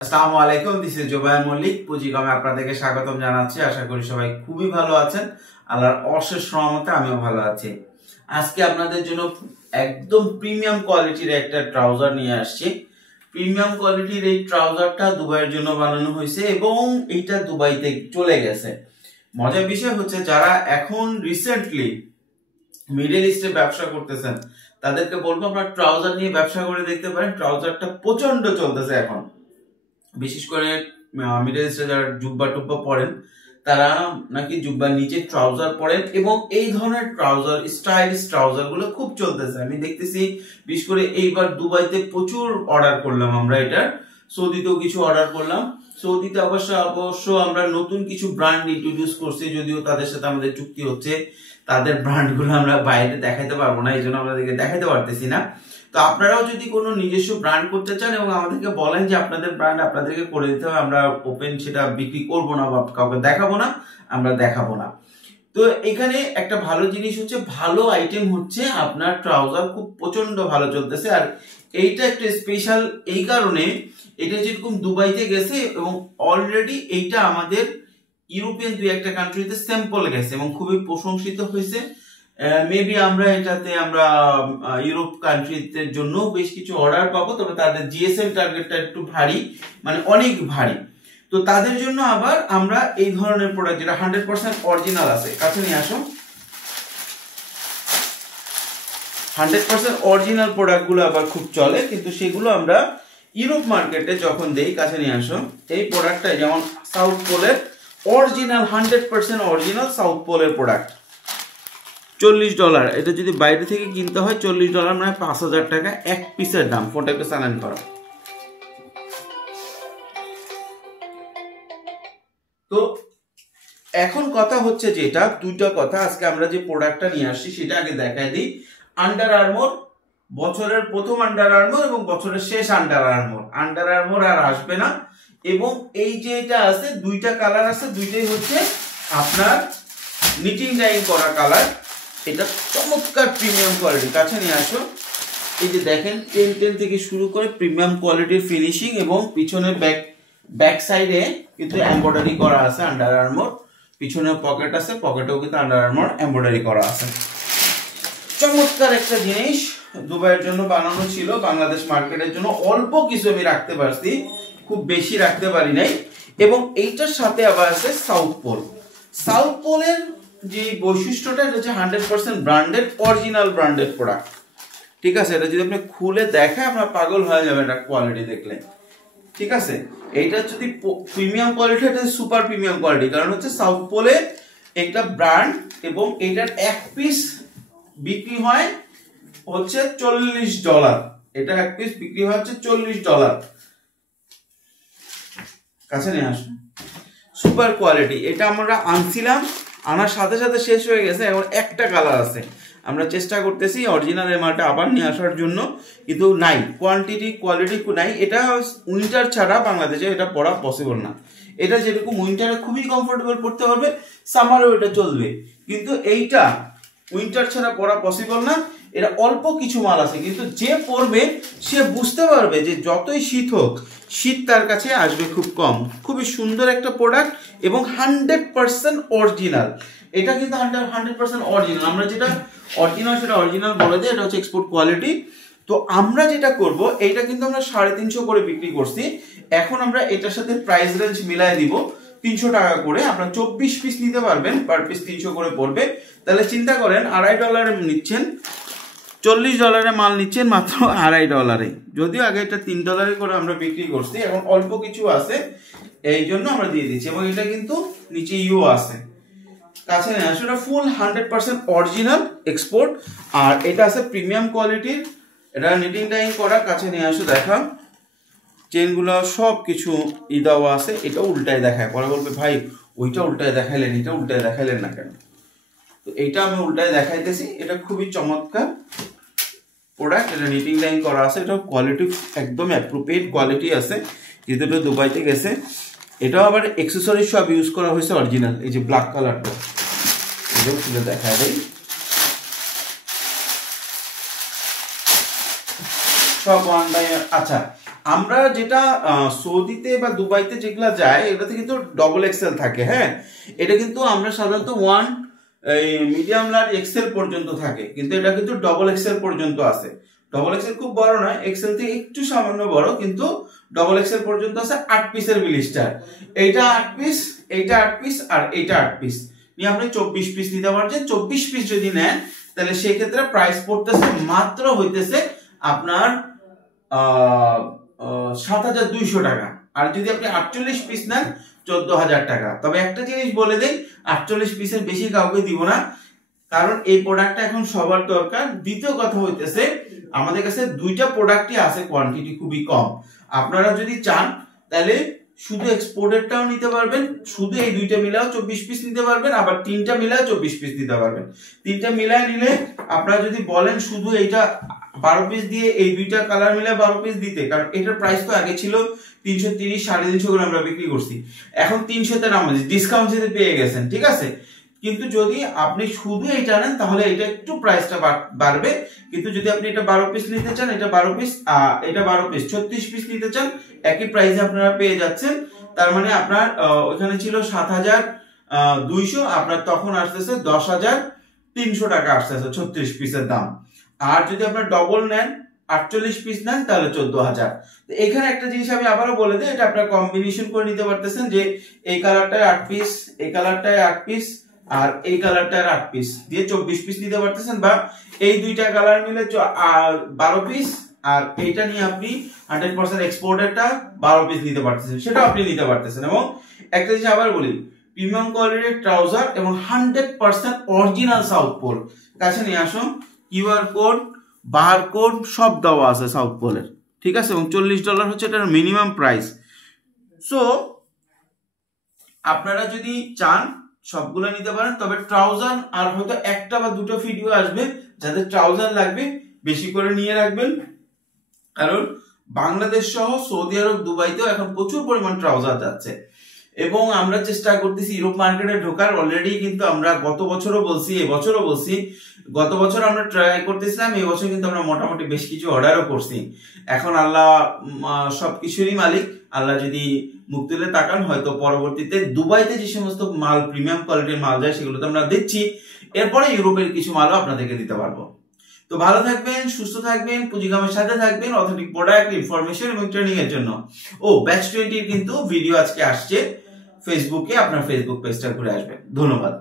আসসালামু আলাইকুম, this is Zubair Mallick. পুঁজিকমে আপনাদেরকে স্বাগতম জানাচ্ছি। আশা করি সবাই খুবই ভালো আছেন। আল্লাহর অশেষ রহমতে আমিও ভালো আছি। আজকে আপনাদের জন্য একদম প্রিমিয়াম কোয়ালিটির একটা ট্রাউজার নিয়ে আসছি। প্রিমিয়াম কোয়ালিটির এই ট্রাউজারটা দুবাইয়ের জন্য বানানো হয়েছে এবং এইটা দুবাইতে চলে গেছে। মজার বিষয় হচ্ছে যারা এখন রিসেন্টলি মিডল ইস্টে ব্যবসা করতেছেন তাদেরকে বলবো আপনারা ট্রাউজার নিয়ে ব্যবসা করে দেখতে পারেন। ট্রাউজারটা প্রচন্ড চলতেছে এখন, বিশেষ করে মিডল ইস্টে যারা জুব্বা টুব্বা পরেন তারা নাকি জুব্বার নিচে ট্রাউজার পরেন এবং এই ধরনের ট্রাউজার, স্টাইলিশ ট্রাউজার গুলো খুব চলতেছে। আমি দেখতেছি বিশেষ করে এইবার দুবাইতে প্রচুর অর্ডার করলাম আমরা, এটা সৌদিতেও কিছু অর্ডার করলাম। সৌদিতে অবশ্য আমরা নতুন কিছু ব্র্যান্ড ইন্ট্রোডিউস করছি, যদিও তাদের সাথে আমাদের চুক্তি হচ্ছে, তাদের ব্র্যান্ড গুলো আমরা বাইরে দেখাতে পারবো না, এই জন্য আমাদেরকে দেখাতে পারতেছি না। তো আপনারাও যদি কোনো নিজস্ব ব্র্যান্ড করতে চান এবং আমাদেরকে বলেন যে আপনাদের ব্র্যান্ড আপনাদেরকে করে দিতে হবে, আমরা ওপেন সেটা বিক্রি করবো না বা কাউকে দেখাবো না, আমরা দেখাবো না। তো এখানে একটা ভালো জিনিস হচ্ছে, ভালো আইটেম হচ্ছে আপনার ট্রাউজার খুব প্রচন্ড ভালো চলতেছে। আর এইটা একটা স্পেশাল এই কারণে, এটা যেরকম দুবাইতে গেছে এবং অলরেডি এইটা আমাদের ইউরোপিয়ান দুই একটা কান্ট্রিতে স্যাম্পল গেছে এবং খুবই প্রশংসিত হয়েছে। মেবি আমরা এটাতে ইউরোপ কান্ট্রিতে জন্য বেশ কিছু অর্ডার পাবো, তবে তাদের জিএসএম টার্গেটটা একটু ভারী, মানে অনেক ভারী। তো তাদের জন্য আবার আমরা এই ধরনের প্রোডাক্ট যেটা 100% অরিজিনাল আছে, কাছে নিয়ে আসো। 100% অরিজিনাল প্রোডাক্টগুলো আবার খুব চলে, কিন্তু সেগুলো আমরা ইউরোপ মার্কেটে যখন দেই, কাছে নিয়ে আসো। এই প্রোডাক্টটা যেমন সাউথ পোলের অরিজিনাল 100% অরিজিনাল সাউথ পোলের প্রোডাক্ট, $40। এটা যদি বাইরে থেকে কিনতে হয় $40 মানে 5,000 টাকা এক পিসের দাম। ফোনটা একটু সাইলেন্ট করো। তো এখন কথা হচ্ছে যেটা, দুইটা কথা, আজকে আমরা যে প্রোডাক্টটা নিয়ে আসছি সেটা আগে দেখাই দিই। আন্ডার আর্মোর, বছরের প্রথম আন্ডার আর্মোর এবং বছরের শেষ আন্ডার আর্মোর। আন্ডার আর্মোর আর আসবে না। এবং এই যে এটা আছে, দুইটা কালার আছে, দুইটাই হচ্ছে আপনার নিটিং ডাইং করা কালার। এটা চমৎকার প্রিমিয়াম কোয়ালিটি, কাছে নিয়ে আসো। এই যে দেখেন 10 থেকে শুরু করে প্রিমিয়াম কোয়ালিটির ফিনিশিং এবং পিছনের ব্যাক সাইডে কিন্তু এমব্রয়ডারি করা আছে আন্ডার আর্মোর। পিছনে পকেট আছে, পকেটেও কিন্তু আন্ডার আর্মোর এমব্রয়ডারি করা আছে। চমৎকার একটা জিনিস, দুবাইয়ের জন্য বানানো ছিল, বাংলাদেশ মার্কেটের জন্য অল্প কিছু আমি রাখতে পারছি, খুব বেশি রাখতে পারি নাই। এবং এইটার সাথে আবার আছে সাউথ পোল। সাউথ পোলের যে বৈশিষ্ট্যটা, এটা হচ্ছে 100% ব্র্যান্ডেড, অরিজিনাল ব্র্যান্ডেড প্রোডাক্ট। ঠিক আছে, এটা যদি আপনি খুলে দেখেন আপনার পাগল হয়ে যাবে এটা কোয়ালিটি দেখলে। ঠিক আছে, এইটা যদি প্রিমিয়াম কোয়ালিটি, এটা সুপার প্রিমিয়াম কোয়ালিটি, কারণ হচ্ছে সাউথ পোলে একটা ব্র্যান্ড এবং এটার এক পিস বিক্রি হয় হচ্ছে $40। এটা এক পিস বিক্রি হয় হচ্ছে $40। কাছে নিয়ে আসুন। সুপার কোয়ালিটি, এটা আমরা আনছিলাম, আনার সাথে সাথে শেষ হয়ে গেছে। এখন একটা কালার আছে, আমরা চেষ্টা করতেছি অরিজিনাল এমআরটা আবার নিয়ে আসার জন্য, কিন্তু নাই, কোয়ালিটি নাই। এটা উইন্টার ছাড়া বাংলাদেশে এটা পরা পসিবল না। এটা যেরকম উইন্টারে খুবই কমফোর্টেবল পড়তে পারবে, সামারেও এটা চলবে, কিন্তু এইটা উইন্টার ছাড়া পরা পসিবল না। এটা অল্প কিছু মাল আছে, কিন্তু যে পরবে সে বুঝতে পারবে যে যতই শীত হোক, শীত তার কাছে আসবে খুব কম। খুবই সুন্দর একটা প্রোডাক্ট এবং 100% অরিজিনাল। এটা কিন্তু 100% অরিজিনাল। আমরা যেটা অরিজিনাল সেটা অরিজিনাল বলে দিই, এটা হচ্ছে এক্সপোর্ট কোয়ালিটি। তো আমরা যেটা করব, এইটা কিন্তু আমরা 350 করে বিক্রি করছি। এখন আমরা এটার সাথে প্রাইস রেঞ্জ মিলাই দিব 300 টাকা করে। আপনারা 24 পিস নিতে পারবেন, পার পিস 300 করে পড়বে। তাহলে চিন্তা করেন $2.5 নিচ্ছেন, $40 মাল নিচ্ছেন মাত্র $2.5। যদিও আগে এটা $3 করে আমরা বিক্রি করছি, এখন অল্প কিছু আছে এই জন্য আমরা দিয়ে দিচ্ছি। এবং এটা কিন্তু নিচে ইউ আছে, কাছে নিয়ে আসো। এটা ফুল 100% অরিজিনাল এক্সপোর্ট, আর এটা আছে প্রিমিয়াম কোয়ালিটির। এটা নিটিং ডাইং করা, কাছে নিয়ে আসো। দেখা চেনগুলো সব কিছু দেওয়া আছে। এটা উল্টায় দেখায়, পরে বলবে ভাই ওইটা উল্টায় দেখাইলেন, এটা উল্টায় দেখাইলেন না কেন? তো এইটা আমি উল্টায় দেখাইতেছি। এটা খুবই চমৎকার প্রোডাক্ট, এটা নিটিং ডাইং করা আছে। এটা কোয়ালিটি একদম অ্যাপ্রোপ্রিয়েট কোয়ালিটি আছে, যেহেতু এটা দুবাইতে গেছে। এটাও আবার অ্যাকসেসরিজ সব ইউজ করা হয়েছে অরিজিনাল। এই যে ব্ল্যাক কালারটা, এটাও তুলে দেখা দেয়, সব ওয়ান বাই। আচ্ছা, আমরা যেটা সৌদিতে বা দুবাইতে যেগুলা যায় এটাতে কিন্তু ডবল এক্সেল থাকে। হ্যাঁ, এটা কিন্তু আমরা সাধারণত মিডিয়াম লার্জ এক্সেল পর্যন্ত থাকে, কিন্তু এটা কিন্তু ডবল এক্সেল পর্যন্ত আছে। ডবল এক্সেল খুব বড় নয়, এক্সেল থেকে একটু সামান্য বড়, কিন্তু ডবল এক্সেল পর্যন্ত আছে 8 পিসের ব্লিস্টার। এইটা 8 পিস, এইটা 8 পিস, আর এইটা 8 পিস নিয়ে আপনি 24 পিস নিতে পারছেন। 24 পিস যদি নেন তাহলে সেক্ষেত্রে প্রাইস পড়তেছে মাত্র হইতেছে আপনার 7,200 টাকা। আর যদি আপনি 48 পিস নেন 14,000 টাকা। তবে একটা জিনিস বলে দেই, 48 পিসের বেশি কাউকে দিব না, কারণ এই প্রোডাক্টটা এখন সবার দরকার। দ্বিতীয় কথা হইতেছে আমাদের কাছে দুইটা প্রোডাক্টই আছে, কোয়ান্টিটি খুবই কম। আপনারা যদি চান তাহলে শুধু এক্সপোর্টেরটাও নিতে পারবেন, শুধু এই দুইটা মিলাও 24 পিস নিতে পারবেন, আবার তিনটা মিলাও 24 পিস নিতে পারবেন। তিনটা মিলায় নিলে আপনারা যদি বলেন শুধু এইটা 12 পিস দিয়ে এই দুইটা কালার মিলে 12 পিস দিতে, কারণ এটার প্রাইস তো আগে ছিল 330, 350 করে আমরা বিক্রি করছি, এখন 300 তে নামাচ্ছি, ডিসকাউন্ট যদি পেয়ে গেছেন, ঠিক আছে। কিন্তু যদি আপনি শুধু এইটা নেন তাহলে এটা একটু প্রাইসটা বাড়বে, কিন্তু যদি আপনি এটা 12 পিস নিতে চান, এটা 12 পিস, এটা 12 পিস 36 পিস নিতে চান, একই প্রাইসে আপনারা পেয়ে যাচ্ছেন। তার মানে আপনার ওখানে ছিল 7,200, আপনার তখন আসতেছে 10,300 টাকা আসতেছে 36 পিসের দাম। আর যদি আপনার ডবল নেন 48 পিস নেন তাহলে 14,000। তো এখানে একটা জিনিস আমি আবারও বলে দিই, এটা আপনারা কম্বিনেশন করে নিতে পারতেছেন, যে এই কালারটায় 8 পিস, এই কালারটায় 8 পিস, আর এই কালারটার 8 পিস দিয়ে 24 পিস নিতে পারতেছেন, বা এই দুইটা কালার মিলে 12 পিস, আর এইটা নিয়ে আপনি 100% এক্সপোর্টেরটা 12 পিস নিতে পারতেছেন, সেটা আপনি নিতে পারতেছেন। এবং একটা জিনিস আবার বলি, প্রিমিয়াম কোয়ালিটির ট্রাউজার এবং 100% অরিজিনাল সাউথ পোল কাছে নিয়ে আসুন। কিউআর কোড, বার কোড সব দেওয়া আছে সাউথ পোলের, ঠিক আছে। এবং $40 হচ্ছে এটার মিনিমাম প্রাইস। সো আপনারা যদি চান সবগুলো নিতে পারেন, তবে ট্রাউজার আর হয়তো একটা বা দুটো ভিডিও আসবে যাদের ট্রাউজার লাগবে বেশি করে নিয়ে রাখবেন, কারণ বাংলাদেশ সহ সৌদি আরব, দুবাইতেও এখন প্রচুর পরিমাণ ট্রাউজার যাচ্ছে। এবং আমরা চেষ্টা করতেছি ইউরোপ মার্কেটে ঢোকার। অলরেডি কিন্তু আমরা গত বছরও বলছি, এবছরও বলছি, গত বছর আমরা ট্রাই করতেছিলাম, এই বছর কিন্তু আমরা মোটামুটি বেশ কিছু অর্ডারও করছি। এখন আল্লাহ সবকিছুরই মালিক, আল্লাহ যদি মুখ তুলে তাকান, হয়তো পরবর্তীতে দুবাইতে যে সমস্ত মাল প্রিমিয়াম কোয়ালিটির মাল যায় সেগুলো তো আমরা দিচ্ছি, এরপরে ইউরোপের কিছু মালও আপনাদেরকে দিতে পারবো। তো ভালো থাকবেন, সুস্থ থাকবেন, পুঁজিগামের সাথে থাকবেন, অথেন্টিক প্রোডাক্ট, ইনফরমেশন এবং ট্রেনিং এর জন্য। ব্যাচ 20 কিন্তু ভিডিও আজকে আসছে ফেসবুকে, আপনার ফেসবুক পেজটা ঘুরে আসবেন। ধন্যবাদ।